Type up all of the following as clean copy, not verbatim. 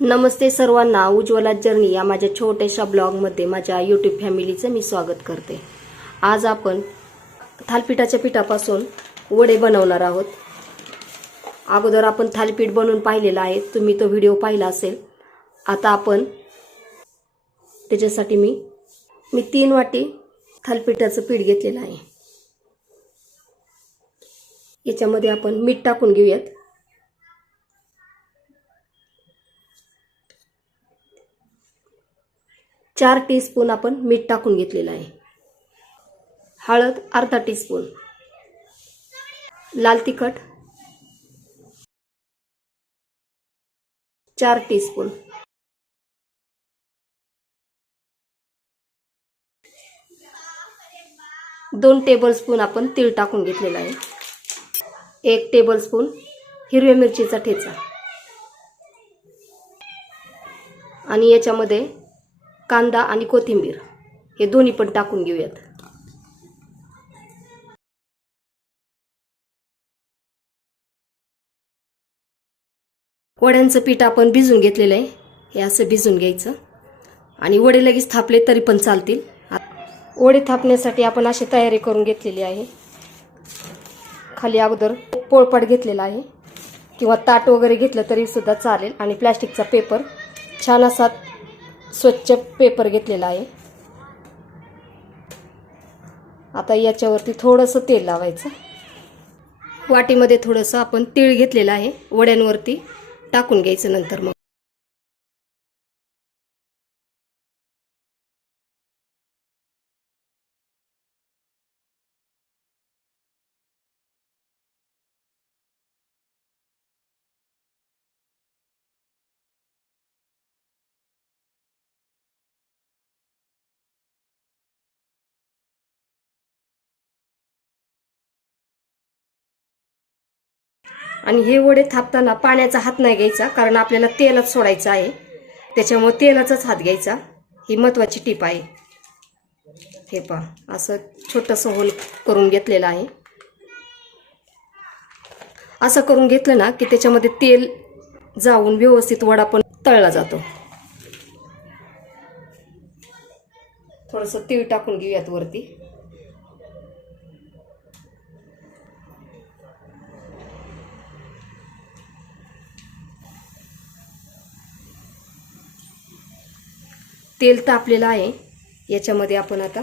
नमस्ते सर्वांना, उज्ज्वला जर्नी या माझ्या छोट्याशा ब्लॉगमध्ये माझ्या यूट्यूब फॅमिलीचं मी स्वागत करते। आज आपण थालीपीठाच्या पिठापासून वडे बनवणार आहोत। अगोदर आपण थालीपीठ बनवून पाहिलेलं आहे, तुम्ही तो व्हिडिओ पाहिला असेल। आता आपण त्याच्यासाठी मी 3 वाटी थालीपीठाचं पीठ घेतलेलं आहे। याच्यामध्ये आपण मीठ टाकून घेऊयात। 4 टीस्पून आपण मीठ टाकून घेतलेलं आहे। हळद अर्धा टीस्पून, लाल तिखट 4 टीस्पून, दोन टेबलस्पून आपण तीळ टाकून घेतलेला आहे। 1 टेबलस्पून हिरव्या मिरचीचा ठेचा आणि याच्यामध्ये कांदा आणि कोथिंबीर हे दोन्ही पण टाकून घेऊयात। वड्यांचं पीठ आपण भिजून घेतलेलं आहे, हे असं भिजून घ्यायचं आणि वडे लगेच थापले तरी पण चालतील। वडे थापण्यासाठी आपण अशी तयारी करून घेतलेली आहे। खाली अगोदर पोळपाट घेतलेला आहे किंवा ताट वगैरे घेतलं तरी सुद्धा चालेल आणि प्लास्टिकचा पेपर छान असा स्वच्छ पेपर घेतलेला आहे। आता याच्यावरती थोडंसं तेल लावायचं। वाटीमध्ये थोडंसं आपण तीळ घेतलेलं आहे, वड्यांवरती टाकून घ्यायचं। नंतर मग आणि हे वडे थापताना पाण्याचा हात नाही घ्यायचा, कारण आपल्याला तेलच सोडायचं आहे। त्याच्यामुळे तेलाचाच हात घ्यायचा, ही महत्त्वाची टिप आहे। हे पहा, असं छोटंसं होल करून घेतलेलं आहे। असं करून घेतलं ना की त्याच्यामध्ये तेल जाऊन व्यवस्थित वडा पण तळला जातो। थोडंसं तीळ टाकून घेऊयात वरती। तेल तापलेलं आहे, याच्यामध्ये आपण आता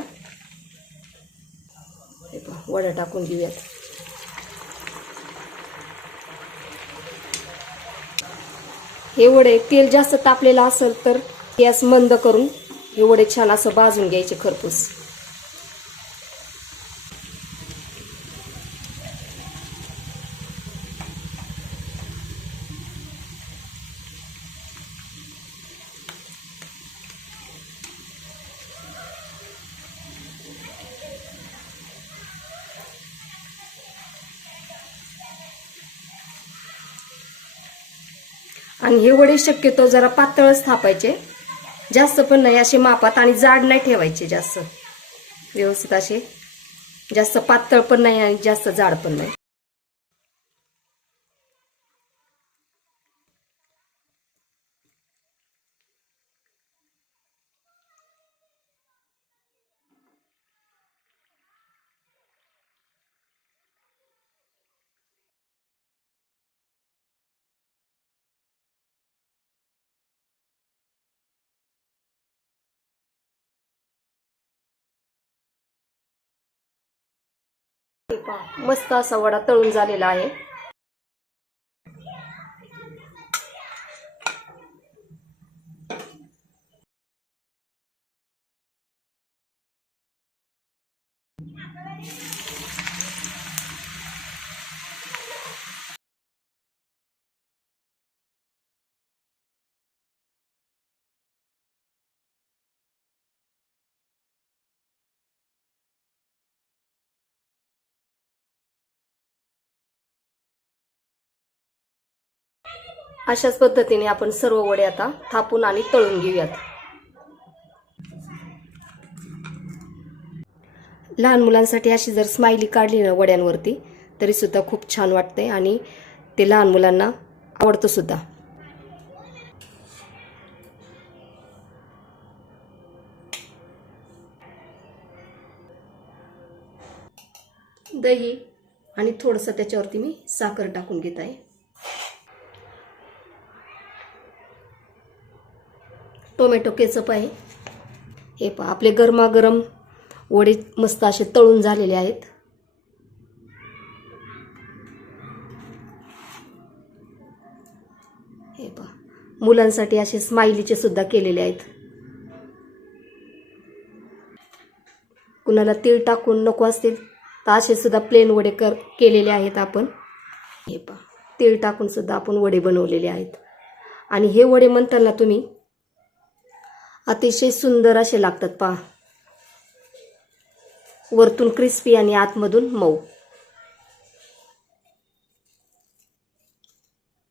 वडा टाकून घेऊयात। हे वडे तेल जास्त तापलेलं असेल तर गॅस मंद करून हे वडे छान असं भाजून घ्यायचे खरपूस। आणि हे वडे शक्यतो जरा पातळच थापायचे, जास्त पण नाही, असे मापात, आणि जाड नाही ठेवायचे जास्त, व्यवस्थित असे, जास्त पातळ पण नाही आणि जास्त जाड पण नाही। मस्त असा वडा तळून झालेला आहे। अशाच पद्धतीने आपण सर्व वडे आता थापून आणि तळून घेऊयात। लहान मुलांसाठी अशी जर स्माइली काढली ना वड्यांवरती तरी सुद्धा खूप छान वाटते आणि ते लहान मुलांना आवडतं सुद्धा। दही आणि थोडंसं त्याच्यावरती मी साखर टाकून घेत आहे. टोमॅटो केचप आहे. हे पहा आपले गरमागरम वडे मस्त असे तळून झालेले आहेत. हे पहा मुलांसाठी असे स्माइलीचे सुद्धा केलेले आहेत. कुणाला तीळ टाकून नको असतील तर असे सुद्धा प्लेन वडे केलेले आहेत आपण. हे पहा तीळ टाकून सुद्धा आपण वडे बनवलेले आहेत. आणि हे वडे म्हणताना तुम्ही अतिशय सुंदर असे लागतात. पहा वरतून क्रिस्पी आणि आतमधून मऊ.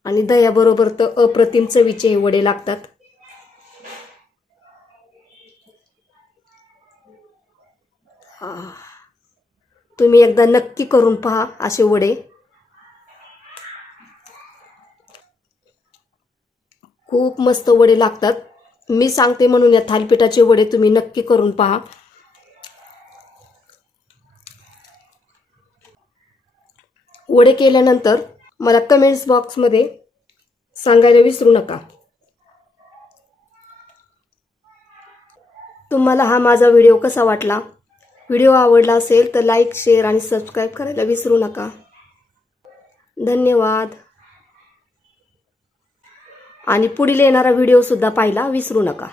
आणि दह्याबरोबर तर अप्रतिम चवीचे हे वडे लागतात. तुम्ही एकदा नक्की करून पहा असे वडे. खूप मस्त वडे लागतात. मी सांगते म्हणून या थालीपीठाचे वडे तुम्ही नक्की करून पहा. वडे केल्यानंतर मला कमेंट्स बॉक्समध्ये सांगायला विसरू नका. तुम्हाला हा माझा व्हिडिओ कसा वाटला? व्हिडिओ आवडला असेल तर लाईक, शेअर आणि सबस्क्राईब करायला विसरू नका. धन्यवाद. आणि पुढील येणारा व्हिडिओ सुद्धा पाहायला विसरू नका.